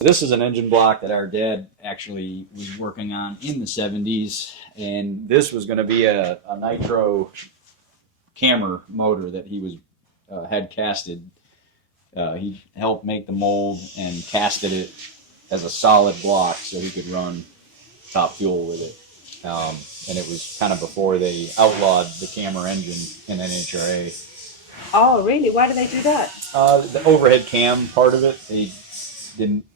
This is an engine block that our dad actually was working on in the 70s, and this was going to be a nitro camera motor that he was had casted. He helped make the mold and casted it as a solid block so he could run top fuel with it. And it was kind of before they outlawed the camera engine in NHRA. Oh, really? Why do they do that? The overhead cam part of it, they didn't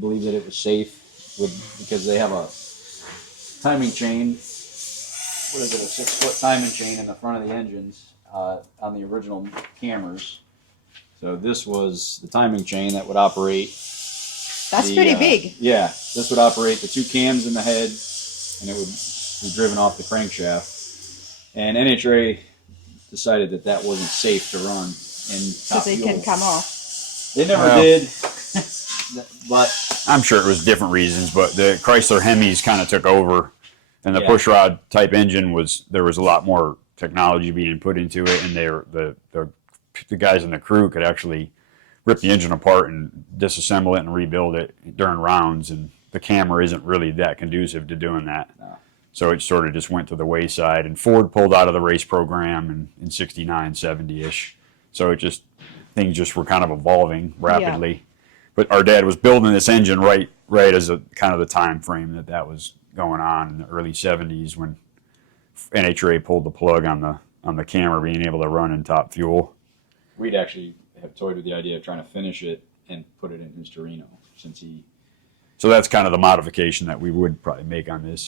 believe that it was safe because they have a timing chain. What is it? A 6-foot timing chain in the front of the engines on the original cameras. So this was the timing chain that would operate. That's pretty big. Yeah, this would operate the two cams in the head, and it would be driven off the crankshaft. And NHRA decided that that wasn't safe to run in top Because it fuel. can come off. They never did, but I'm sure it was different reasons, but the Chrysler Hemis kind of took over, and the pushrod type engine there was a lot more technology being put into it, and the guys in the crew could actually rip the engine apart and disassemble it and rebuild it during rounds, and the camera isn't really that conducive to doing that. No. So it sort of just went to the wayside, and Ford pulled out of the race program in 69, 70-ish. So things just were kind of evolving rapidly. Yeah. But our dad was building this engine right as a kind of the time frame that was going on in the early 70s when NHRA pulled the plug on the camera being able to run in top fuel. We'd actually have toyed with the idea of trying to finish it and put it in his Torino, since he. So that's kind of the modification that we would probably make on this.